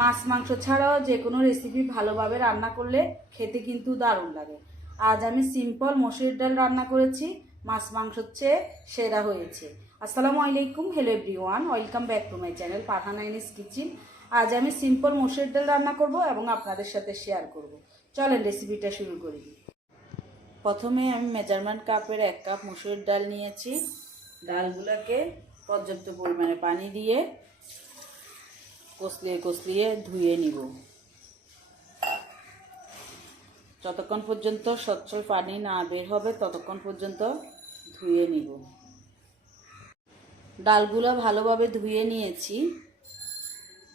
মাছ, মাংস ছাড়াও যে কোনো রেসিপি ভালোভাবে রান্না করলে খেতে কিন্তু দারুণ লাগে। আজ আমি সিম্পল মসুর ডাল রান্না করেছি, মাছ মাংসর চেয়ে সেরা হয়েছে। আসসালামু আলাইকুম hello everyone welcome back to my channel পাঠা নাইনিস কিচেন আজ আমি সিম্পল মসুর ডাল রান্না করব এবং আপনাদের সাথে শেয়ার করব। চলেন রেসিপিটা শুরু করি। প্রথমে আমি মেজারমেন্ট কাপের এক কাপ মসুর ডাল নিয়েছি। ডালগুলোকে পর্যাপ্ত পরিমাণে পানি দিয়ে কষলিয়ে কষলিয়ে ধুয়ে নিব। যতক্ষণ পর্যন্ত স্বচ্ছ পানি না বের হবে, ততক্ষণ পর্যন্ত ধুয়ে নিব। ডালগুলো ভালোভাবে ধুয়ে নিয়েছি।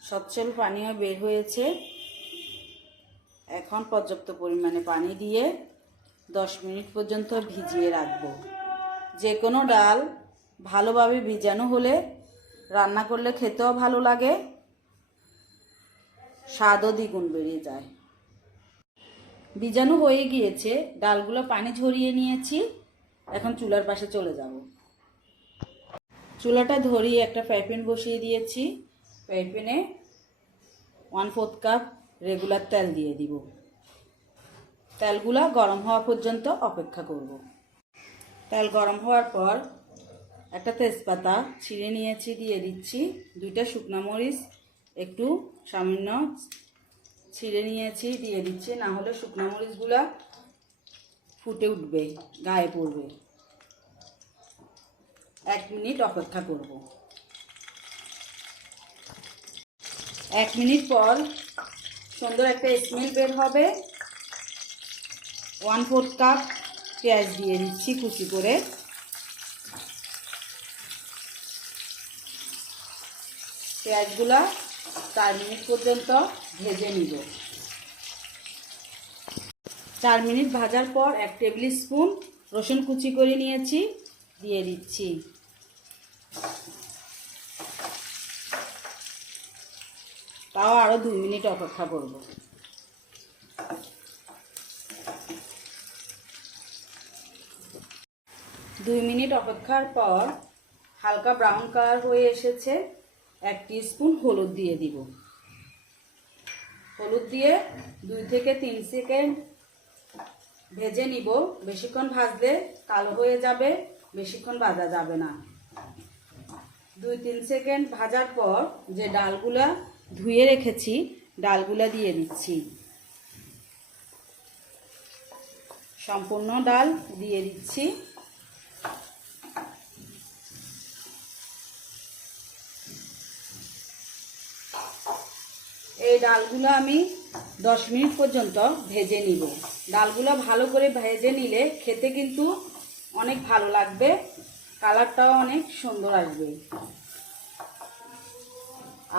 সচ্ছল পানিও বের হয়েছে। এখন পর্যাপ্ত পরিমাণে পানি দিয়ে দশ মিনিট পর্যন্ত ভিজিয়ে রাখব। যে কোনো ডাল ভালোভাবে ভিজানো হলে রান্না করলে খেতেও ভালো লাগে। স্বাদও দ্বিগুণ বেড়ে যায়। বীজাণু হয়ে গিয়েছে, ডালগুলো পানি ঝরিয়ে নিয়েছি, এখন চুলার পাশে চলে যাব। চুলাটা ধরিয়ে একটা ফ্রাইপ্যান বসিয়ে দিয়েছি। ফ্রাইপ্যানে ওয়ান ফোর্থ কাপ রেগুলার তেল দিয়ে দিব। তেলগুলা গরম হওয়া পর্যন্ত অপেক্ষা করব। তেল গরম হওয়ার পর একটা তেজপাতা ছিঁড়ে নিয়েছি, দিয়ে দিচ্ছি। দুইটা শুকনো মরিচ একটু সামান্য ছিঁড়ে নিয়েছি, দিয়ে দিচ্ছি, না হলে শুকনো মরিচগুলো ফুটে উঠবে, গায়ে পড়বে। এক মিনিট অপেক্ষা করব। এক মিনিট পর সুন্দর একটা স্মেল বের হবে। ওয়ান ফোর্থ কাপ পেঁয়াজ দিয়ে দিচ্ছি কুচি করে। পেঁয়াজগুলা চার মিনিট পর্যন্ত ভেজে নিব। চার মিনিট ভাজার পর এক টেবিল স্পুন রসুন কুচি করে নিয়েছি, দিয়ে দিচ্ছি। তাও আরও দুই মিনিট অপেক্ষা করব। দুই মিনিট অপেক্ষার পর হালকা ব্রাউন কালার হয়ে এসেছে। এক স্পুন হলুদ দিয়ে দিব। হলুদ দিয়ে দুই থেকে তিন সেকেন্ড ভেজে নিব। বেশিক্ষণ ভাজলে কালো হয়ে যাবে, বেশিক্ষণ ভাজা যাবে না। দুই তিন সেকেন্ড ভাজার পর যে ডালগুলা ধুয়ে রেখেছি, ডালগুলা দিয়ে দিচ্ছি। সম্পূর্ণ ডাল দিয়ে দিচ্ছি। এই ডালগুলো আমি দশ মিনিট পর্যন্ত ভেজে নিব। ডালগুলো ভালো করে ভেজে নিলে খেতে কিন্তু অনেক ভালো লাগবে, কালারটাও অনেক সুন্দর আসবে।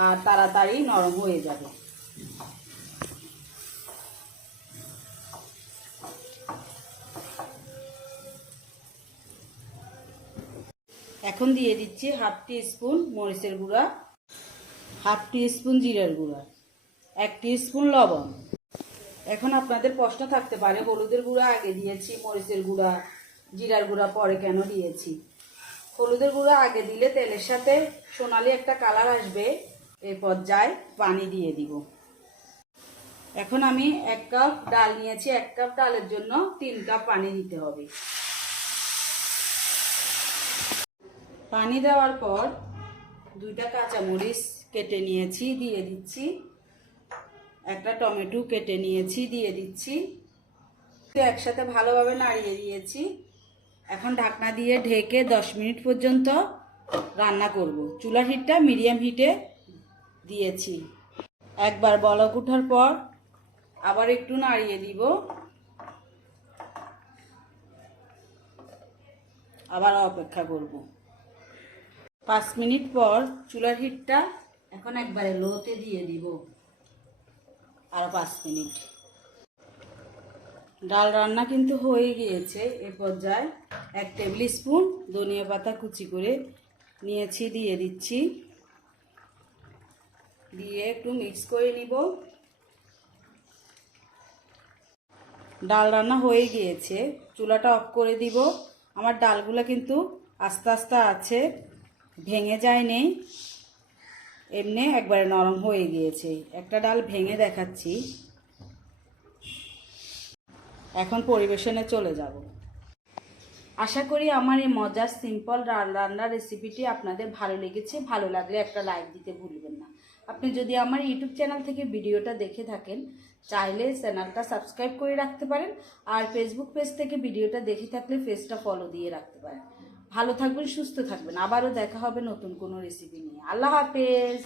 আর তাড়াতাড়ি নরম হয়ে যাবে। এখন দিয়ে দিচ্ছি হাফ টি স্পুন মরিচের গুঁড়া, হাফ টি স্পুন জিরের গুঁড়া। এক স্পুন লবণ। এখন আপনাদের প্রশ্ন থাকতে পারে, হলুদের গুঁড়া আগে দিয়েছি, মরিচের গুঁড়া, জিরার গুঁড়া পরে কেন দিয়েছি? হলুদের গুঁড়া আগে দিলে তেলের সাথে সোনালি একটা কালার আসবে এই পর্যায়ে পানি দিয়ে দিব। এখন আমি এক কাপ ডাল নিয়েছি, এক কাপ ডালের জন্য তিন কাপ পানি দিতে হবে। পানি দেওয়ার পর দুইটা কাঁচামরিচ কেটে নিয়েছি, দিয়ে দিচ্ছি। একটা টমেটো কেটে নিয়েছি, দিয়ে দিচ্ছি। একসাথে ভালোভাবে নাড়িয়ে দিয়েছি। এখন ঢাকনা দিয়ে ঢেকে দশ মিনিট পর্যন্ত রান্না করব। চুলার হিটটা মিডিয়াম হিটে দিয়েছি। একবার বলক উঠার পর আবার একটু নাড়িয়ে দিব। আবার অপেক্ষা করব। পাঁচ মিনিট পর চুলার হিটটা এখন একবারে লোতে দিয়ে দিব। আরও পাঁচ মিনিট। ডাল রান্না কিন্তু হয়ে গিয়েছে। এ পর্যায়ে এক টেবিল স্পুন ধনিয়া পাতা কুচি করে নিয়েছি, দিয়ে দিচ্ছি। দিয়ে একটু মিক্স করে নিব। ডাল রান্না হয়ে গিয়েছে। চুলাটা অফ করে দিব। আমার ডালগুলো কিন্তু আস্তে আস্তে আছে, ভেঙে যায় নেই এমনি একবারে নরম হয়ে গিয়েছে। একটা ডাল ভেঙে দেখাচ্ছি। এখন পরিবেশনে চলে যাব। আশা করি আমার এই মজার সিম্পল রান্নার রেসিপিটি আপনাদের ভালো লেগেছে। ভালো লাগলে একটা লাইক দিতে ভুলবেন না। আপনি যদি আমার ইউটিউব চ্যানেল থেকে ভিডিওটা দেখে থাকেন, চাইলে চ্যানেলটা সাবস্ক্রাইব করে রাখতে পারেন। আর ফেসবুক পেজ থেকে ভিডিওটা দেখে থাকলে পেজটা ফলো দিয়ে রাখতে পারেন। ভালো থাকবেন সুস্থ থাকবেন। আবারও দেখা হবে নতুন কোনো রেসিপি নিয়ে। আল্লাহ হাফেজ।